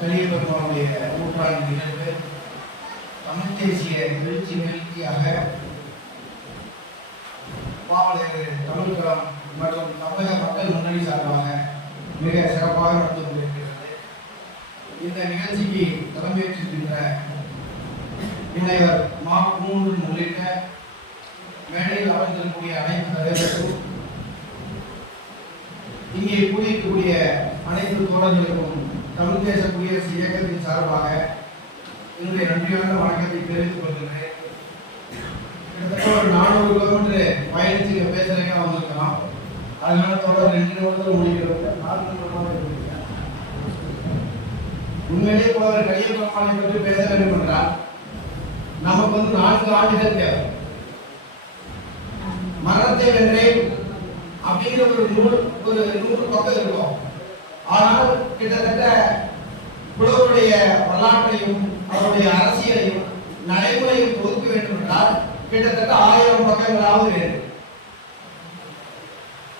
பெரியவர்களுடைய நூற்றாண்டு நிகழ்வு தமிழ் தேசிய எழுச்சி நிகழ்ச்சியாக பாவலர் தமிழ்குளம் மற்றும் தமிழக மக்கள் முன்னணி சார்பாக மிக சிறப்பாக நடந்து கொண்டிருக்கிறது. இந்த நிகழ்ச்சிக்கு தலைமையேற்றிருக்கின்ற இணையவர் மா மூன்று உள்ளிட்ட மேடையில் அமைந்திருக்கக்கூடிய அனைத்து தலைவர்களும் இங்கே கூடியிருக்கக்கூடிய அனைத்து தோழர்களுக்கும் தமிழ் தேச குடியரசு இயக்கத்தின் சார்பாக என்னுடைய நன்றியான வணக்கத்தை தெரிவித்துக் கொள்கிறேன். கிட்டத்தட்ட ஒரு நானூறு கிலோமீட்டர் பயணிச்சு இங்க பேசுறதுக்காக வந்திருக்கலாம். அதனால தொடர் ரெண்டு நிமிடத்தில் முடிக்கிறோம் நாலு நிமிடமாக உண்மையிலே உண்மையிலேயே புலவர் கலியபெருமானை பற்றி பேச வேண்டும் என்றால் நமக்கு வந்து நான்கு ஆண்டுகள் தேவை. மரத்தை வென்றேன் அப்படிங்கிற ஒரு நூல் ஒரு நூறு பக்கம் இருக்கும். ஆனால் கிட்டத்தட்ட புலவருடைய வரலாற்றையும் அவருடைய அரசியலையும் நடைமுறையும் ஒதுக்க வேண்டும் என்றால் கிட்டத்தட்ட ஆயிரம் பக்கங்களாவது வேண்டும்.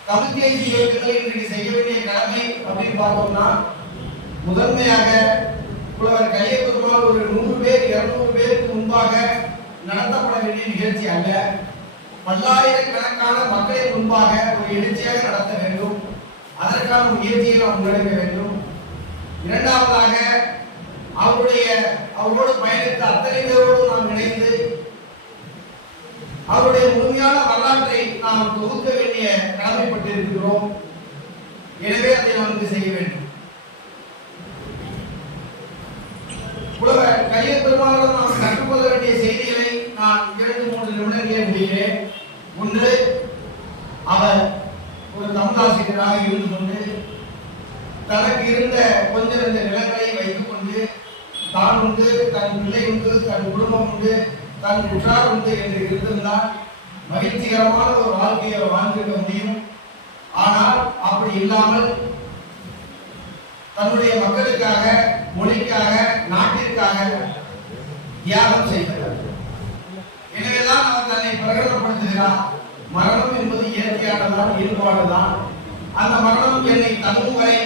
தமிழ் தேசிய இயக்கங்கள் இன்றைக்கு செய்ய வேண்டிய கடமை அப்படின்னு பார்த்தோம்னா முதன்மையாக புலவர் கையெழுத்துமால் ஒரு நூறு பேர் இருநூறு பேருக்கு முன்பாக நடத்தப்பட வேண்டிய நிகழ்ச்சி அல்ல. பல்லாயிரக்கணக்கான மக்களின் முன்பாக ஒரு எழுச்சியாக நடத்த வேண்டும். அதற்கான முயற்சியை நாம் முன்னெடுக்க வேண்டும். இரண்டாவதாக அவருடைய அவரோடு பயணித்த அத்தனை பேரோடு நாம் இணைந்து அவருடைய முழுமையான வரலாற்றை நாம் தொகுக்க வேண்டிய கடமைப்பட்டிருக்கிறோம். எனவே அதை நமக்கு செய்ய வேண்டும். புலவர் கையர் நாம் கற்றுக்கொள்ள வேண்டிய செய்திகளை நான் இரண்டு மூன்று நிமிடங்களே முடிகிறேன் ஒன்று அவர் ஒரு தமிழாசிரியராக இருந்து கொண்டு தனக்கு இருந்த கொஞ்ச இருந்த நிலங்களை வைத்துக் கொண்டு தான் உண்டு தன் பிள்ளை உண்டு தன் குடும்பம் உண்டு தன் உற்றார் உண்டு என்று இருந்திருந்தால் மகிழ்ச்சிகரமான ஒரு வாழ்க்கையை வாழ்ந்திருக்க முடியும். ஆனால் அப்படி இல்லாமல் தன்னுடைய மக்களுக்காக மொழிக்காக நாட்டிற்காக தியாகம் செய்கிறார். எனவேதான் அவர் தன்னை பிரகடனப்படுத்துகிறார். மரணம் என்பது இயற்கையானதான் இயல்பானதான் அந்த மரணம் என்னை தங்கும் வரை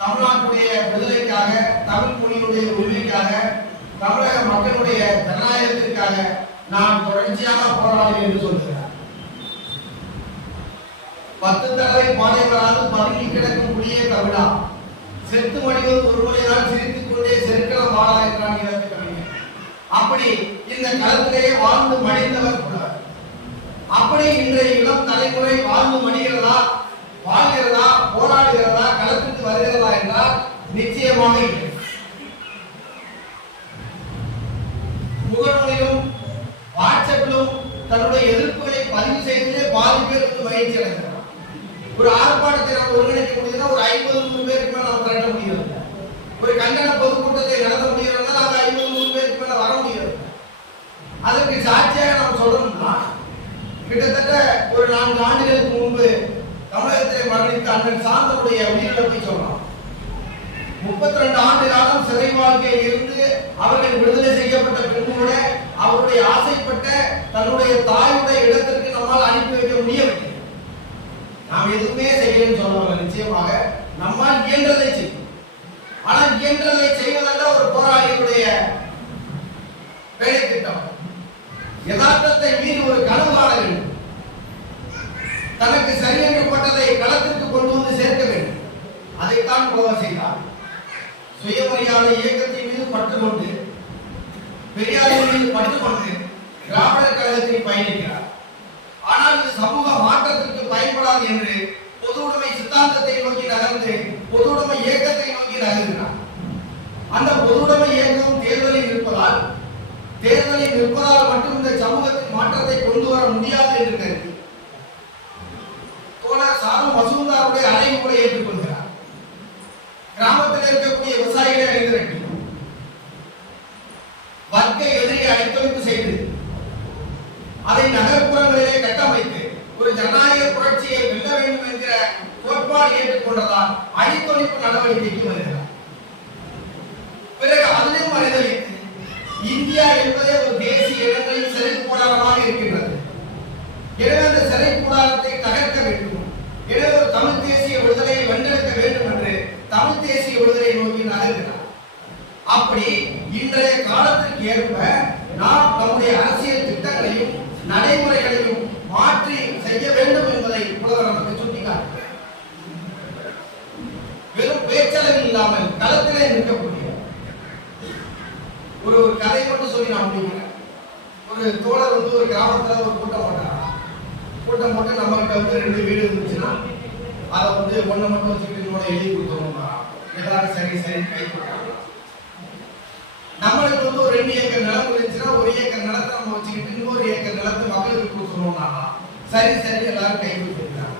தமிழ்நாட்டுடைய விடுதலைக்காக தமிழ் மொழியுடைய உரிமைக்காக தமிழக மக்களுடைய ஜனநாயகத்திற்காக நான் தொடர்ச்சியாக போராடுவேன் என்று சொல்கிறார் பத்து தடவை பாதை வராது பதுங்கி கிடக்கும் குடியே தமிழா செத்து மணிகள் ஒரு முறைதான் சிரித்துக் கொண்டே செருக்கலாம் வாழா என்றான் கவிஞர் அப்படி இந்த களத்திலே வாழ்ந்து மடிந்தவர் கூட அப்படி இன்றைய இளம் தலைமுறை வாழ்ந்து மணிகிறதா? வாழ்கிறதா? போராடுகிறதா? களத்துக்கு வருகிறதா என்றால் நிச்சயமாக இல்லை. முகநூலிலும் வாட்ஸ்அப்பிலும் தன்னுடைய எதிர்ப்புகளை பதிவு செய்து பாதி பேருக்கு பயிற்சி மகிழ்ச்சி அடைகிறார். ஒரு ஆர்ப்பாட்டத்தை நாம் ஒருங்கிணைக்க முடியுதுன்னா ஒரு ஐம்பது நூறு பேருக்கு மேல நம்ம திரட்ட முடியும் ஒரு கண்டன பொது நடத்த முடியறதுனா நாங்க ஐம்பது நூறு பேருக்கு மேல வர முடியாது அதற்கு சாட்சியாக நாம் சொல்லணும்னா கிட்டத்தட்ட ஒரு நான்கு ஆண்டுகளுக்கு முன்பு தமிழகத்திலே மரணித்த அண்ணன் சாந்தனுடைய உயிரிழப்பை சொல்லலாம். முப்பத்தி ரெண்டு ஆண்டு காலம் சிறை வாழ்க்கையில் இருந்து அவர்கள் விடுதலை செய்யப்பட்ட பின்பு அவருடைய ஆசைப்பட்ட தன்னுடைய தாயுடைய இடத்திற்கு நம்மால் அனுப்பி வைக்க முடியவில்லை. நாம் எதுவுமே செய்யலன்னு சொல்லுவாங்க நிச்சயமாக நம்மால் இயன்றதை செய்யும் ஆனால் இயன்றதை செய்வதல்ல ஒரு போராளிகளுடைய வேலை திட்டம் யதார்த்தத்தை மீறி ஒரு கனவு காண வேண்டும். தனக்கு சரி என்றப்பட்டதை களத்திற்கு கொண்டு வந்து சேர்க்க வேண்டும். அதைத்தான் புலவர் செய்தார். சுயமரியாதை இயக்கத்தின் மீது பற்று கொண்டு பெரியாரின் மீது பற்று கொண்டு திராவிடர் கழகத்தில் பயணிக்கிறார். ஆனால் இது சமூக மாற்றத்திற்கு பயன்படாது என்று பொது உடைமை சித்தாந்தத்தை நோக்கி நகர்ந்து பொது உடைமை இயக்கத்தை நோக்கி நகர்கிறார். அந்த பொது உடைமை இயக்கம் தேர்தலில் இருப்பதால் தேர்தலில் நிற்பதால் மட்டும் இந்த சமூகத்தின் மாற்றத்தை கொண்டு வர முடியாது என்று கோட்பாடு ஏற்றுக்கொண்டதால் நடவடிக்கைக்கு வருகிறார். பிறகு அதிலும் மறைந்தளித்து இந்தியா என்பதே ஒரு தேசிய இடங்களில் சிறை கூடாரமாக இருக்கின்றது. எனவே அந்த சிறை கூடாரத்தை தகர்க்க வேண்டும். எனவே ஒரு தமிழ் தேசிய விடுதலையை வென்றெடுக்க வேண்டும் என்று தமிழ் தேசிய விடுதலை நோக்கி நகர்கிறார். அப்படி இன்றைய காலத்திற்கு ஏற்ப நாம் நம்முடைய அரசியல் திட்டங்களையும் நடைமுறைகளையும் மாற்றி செய்ய வேண்டும் என்பதை புலவர் நமக்கு சுட்டிக்காட்டுகிறார் வெறும் பேச்சளவில் இல்லாமல் களத்திலே நிற்கக்கூடிய ஒரு ஒரு கதை மட்டும் சொல்லி நான் முடிக்கிறேன் ஒரு தோழர் வந்து ஒரு கிராமத்துல ஒரு கூட்டம் போட்டாங்க. கூட்டம் போட்டு நம்ம வந்து ரெண்டு வீடு இருந்துச்சுன்னா அதை வந்து ஒண்ணு மட்டும் வச்சுக்கிட்டு இன்னொன்று எழுதி கொடுத்துருவோம். எல்லாரும் சரி சரி கை கொடுத்தாங்க நம்மளுக்கு வந்து ஒரு ரெண்டு ஏக்கர் நிலம் இருந்துச்சுன்னா ஒரு ஏக்கர் நிலத்தை நம்ம வச்சுக்கிட்டு இன்னொரு ஏக்கர் நிலத்தை மக்களுக்கு கொடுத்துருவோம்னா சரி சரி எல்லாரும் கை கொடுத்துருக்காங்க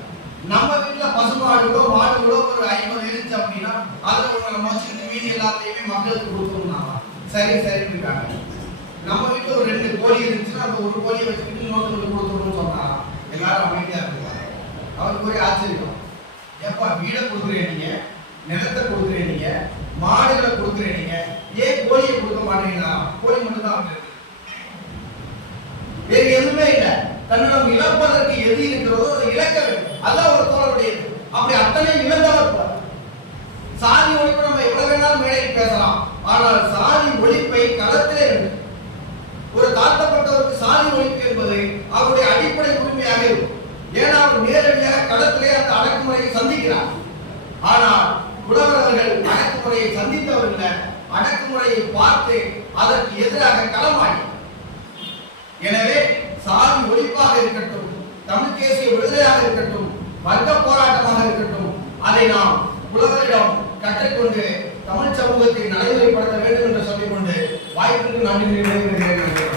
நம்ம வீட்டுல பசுமாடுகளோ மாடுகளோ ஒரு ஐம்பது இருந்துச்சு அப்படின்னா அதுல நம்ம வச்சுக்கிட்டு மீதி எல்லாத்தையுமே மக்களுக்கு கொடுத்துருவோம்னா சரி சரி இருக்காங்க. நம்ம வீட்டுல ஒரு ரெண்டு கோழி இருந்துச்சுன்னா அந்த ஒரு கோழியை வச்சுக்கிட்டு இன்னொருத்தருக்கு கொடுத்துருவோம்னு சொன்னா எல்லாரும் அமைதியா இருப்பாங்க. அவருக்கு ஒரே ஆச்சரியம். ஏப்பா வீடை கொடுக்குறேன் நீங்க? நிலத்தை கொடுக்குறேன் நீங்க? மாடுகளை கொடுக்குறேன் நீங்க? ஏன் கோழியை கொடுக்க மாட்டீங்களா? கோழி மட்டும் தான் இருக்கு. வேறு எதுவுமே இல்லை. தன்னிடம் இழப்பதற்கு எது இருக்கிறதோ அதை இழக்க வேண்டும். அதான் ஒரு தோழருடையது. அப்படி அத்தனை இழந்தவர் சாதி ஒழிப்பு நம்ம எவ்வளவு வேணாலும் மேடையில் பேசலாம். ஆனால் சாதி ஒழிப்பை களத்திலே இருக்கு ஒரு தாழ்த்தப்பட்டவருக்கு சாதி ஒழிப்பு என்பது அவருடைய அடிப்படை உரிமையாக இருக்கும். ஏன்னா அவர் நேரடியாக களத்திலே அந்த அடக்குமுறையை சந்திக்கிறார். ஆனால் புலவர் அடக்குமுறையை சந்தித்தவர் இல்ல அடக்குமுறையை பார்த்து அதற்கு எதிராக களமாடி. எனவே சாதி ஒழிப்பாக இருக்கட்டும் தமிழ் தேசிய விடுதலையாக இருக்கட்டும் வர்க்க போராட்டமாக இருக்கட்டும் அதை நாம் புலவரிடம் கற்றுக்கொண்டு தமிழ் சமூகத்தை நடைமுறைப்படுத்த வேண்டும் என்று சொல்லிக்கொண்டு வாய்ப்புக்கு நன்றி